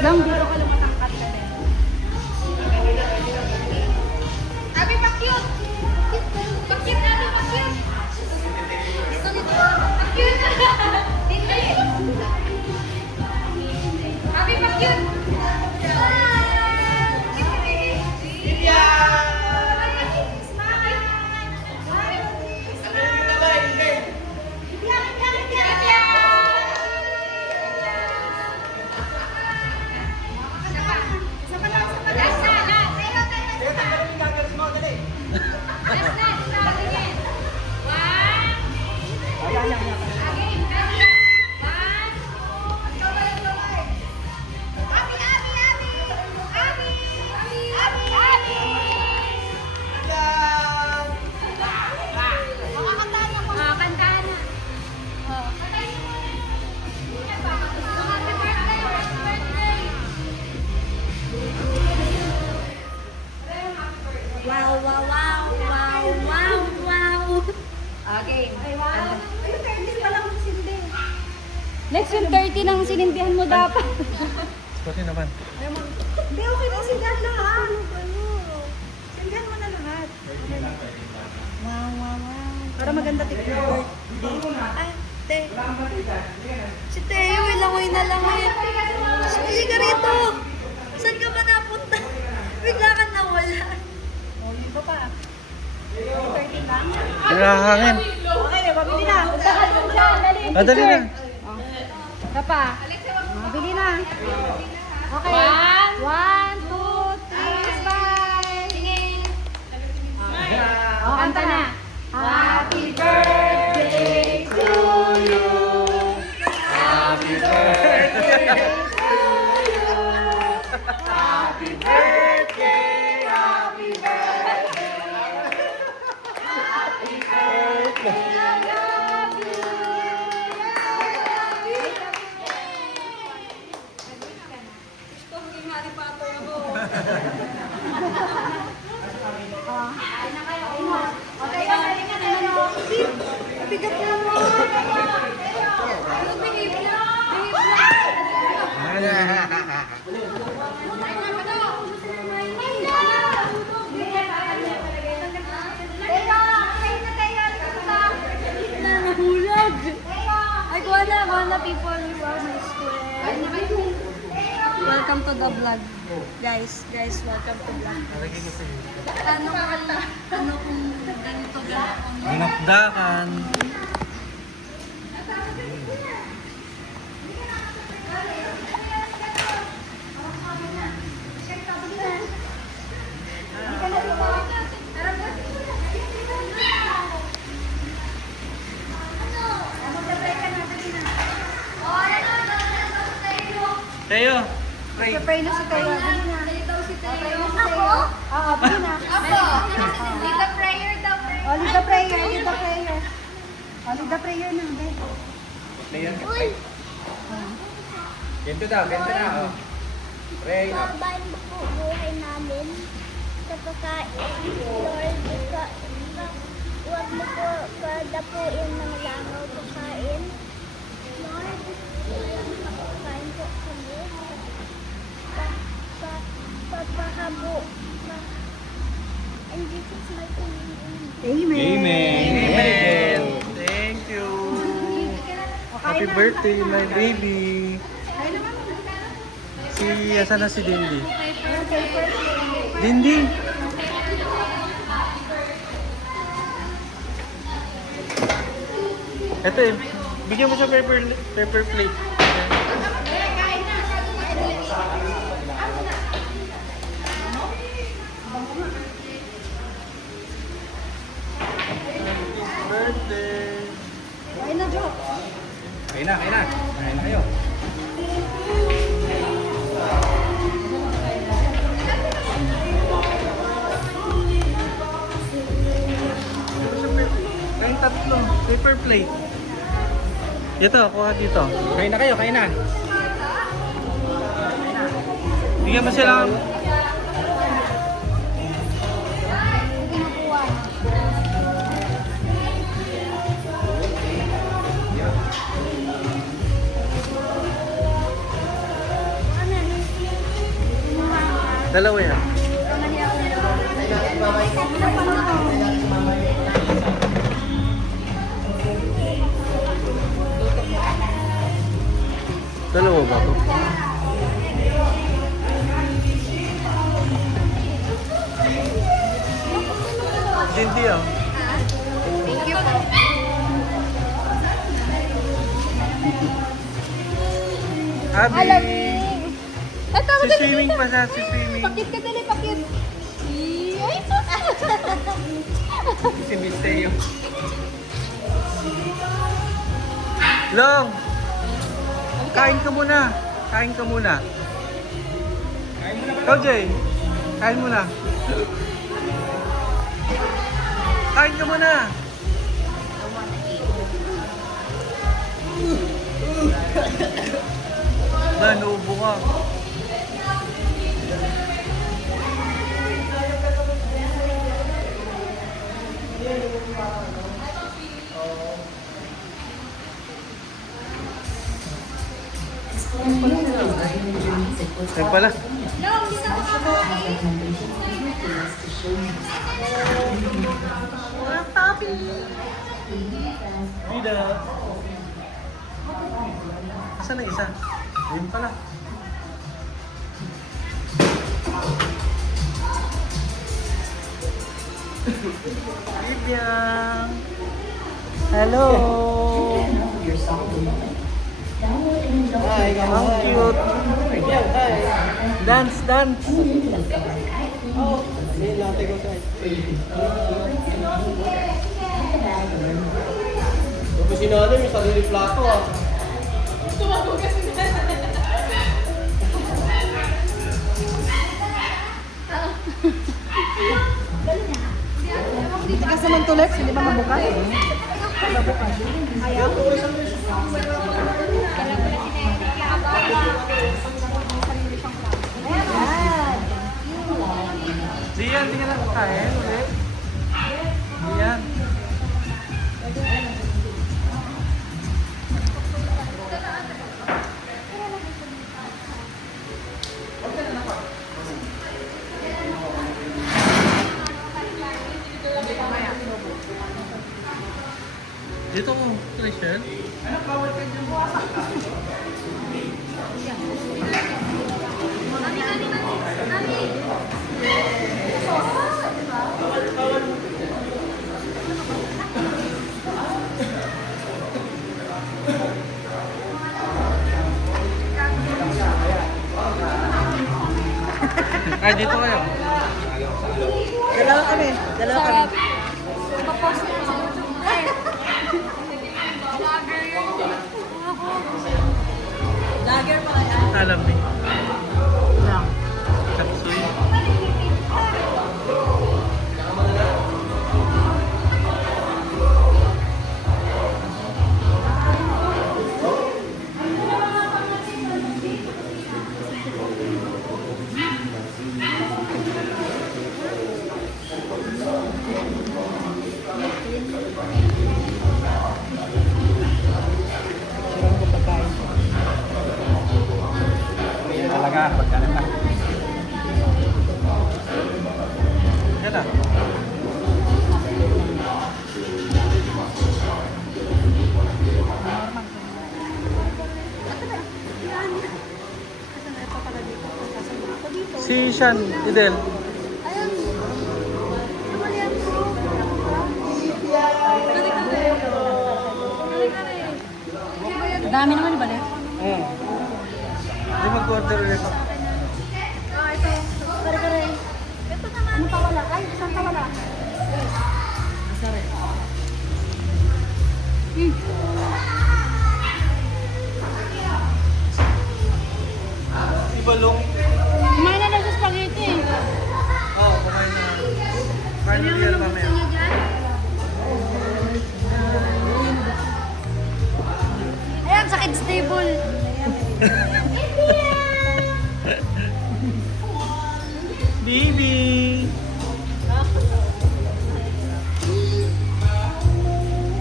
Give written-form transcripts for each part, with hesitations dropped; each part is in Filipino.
Lang, dito ka lang matangkat na rin. Abi, pa-cute! Pa-cute, Abi, pa-cute! Dito, dito. Pa-cute! Dito eh. Abi, pa-cute! Wow, wow, wow, wow, wow, wow. Okay. Ay, wow. Ay, 30 pa lang sindi. Next yung 30 nang sinindihan mo dapat. Kasi naman. Hindi, okay na sindihan lahat. Sindihan mo na lahat. Wow, wow, wow. Para maganda tignan. Ay, te. Si Teo, ilangoy na langoy. Sige ka rito. Saan ka ba napunta? Bigla ka nawala. Oh, yun pa pa. 13 lang? Nakahangin. Okay, mabili na. Punta ka dun siya. Dali. Dali na. Isa pa. Mabili na. Okay. 1, 2, 3, bye. Singing. Oh, kanta na. Happy birthday to you. Happy birthday to you. Happy birthday. Happy birthday. Happy birthday. I love you. Gusto mo yung Harry Potter ako. Ay na kayo. Okay, galing ka na ano. Bigat na mo. Ano behave na? Behave na. Nahulog. Ay, kuha na people who are my school. Welcome to the vlog. Guys, welcome to vlog. Ano kung ganito gano'n? Dinakdakan. Teo, pray. Pray na si Teo. Ako? Oo, pray na. Ako? Lead the prayer daw. Oh, lead the prayer. Lead the prayer. Oh, lead the prayer na. Player ka, pray. Ganito daw, ganito na. Oh. Pray. Babain mo po buhay namin sa pagkain. Lord, huwag mo po padapuin ng langaw pagkain. Lord, kain po kami. Papahabo. In Jesus' mighty name. Amen. Amen. Thank you. Happy birthday, my baby. Asan na si Dindi? Dindi! Ito eh, bigyan mo sa paper plate. Birthday! Kain na, Jo. Kain na kayo. Kain tatlo, paper plate. Ito, kuha dito. Kain na kayo, kain na. Bigyan mo sila. Dalawa yan. Dalawa ba to? Hindi ah. Thank you po. Abi! Alamig. Ito, Si swimming pa siya, si swimming. Pakit ka dali, pakit. Ay, Si Misteo. Long! Kain ka muna. Kain ka muna. Ikaw, Jay. Kain muna. Kain ka muna. Na, naubo ka. Ayun pala. Walang topping. Vida. Asan na isa? Ayun pala. Vivian. Hello. Hi, how cute. Dance, dance. Oh, Tapos sinanay, may sarili plato ah. Tigas naman to, Lex. Hindi ba mabukas? Mabukas. Ayaw. Ayan. Diyan, tingnan lang kain ulit. Diyan. Dito ko, Christian. Ay, dito kayo. Dalawa kami. Dalawa kami. Lager pa kaya? Alam din. Lang. Katsuy. Sirang ko pagkain. Talaga, pagkano na. Yan na. Si Shan, Idel. Dami naman, ba, Lex? Hindi mag-order ulit ako. Kare-kare. Ito naman. Ano pa wala? Ay, saan pa wala? Masarap. Ibalong. Kumain na lang sa spaghetti. Oo, oh, kumain na. Kain na yan mamaya. Ayan, sa kids table. Bibi!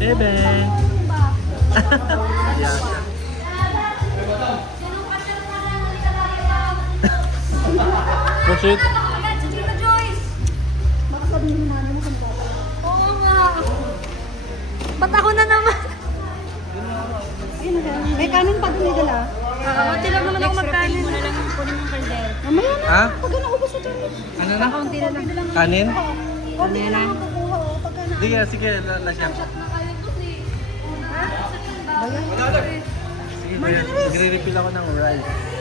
Bebe! Yeah. sweet. Agad si Tita Joyce. Baka sabihin mo namin mo kung bakit. Oo nga. Ba't ako na naman? Ayun na. May kanin pa doon, dala. Konti lang naman ako magkanin. Mo na lang yung kunin yung kaldero. Mamaya na. Ha? Pag naubos na tayo. Ano na? Kaunti na lang. Kanin? Konti na lang ang kukuha. Pagka na. Sige, sige. Lasya. Shot na kayo to eh. Ha? Sige, nagre-refill ako ng rice.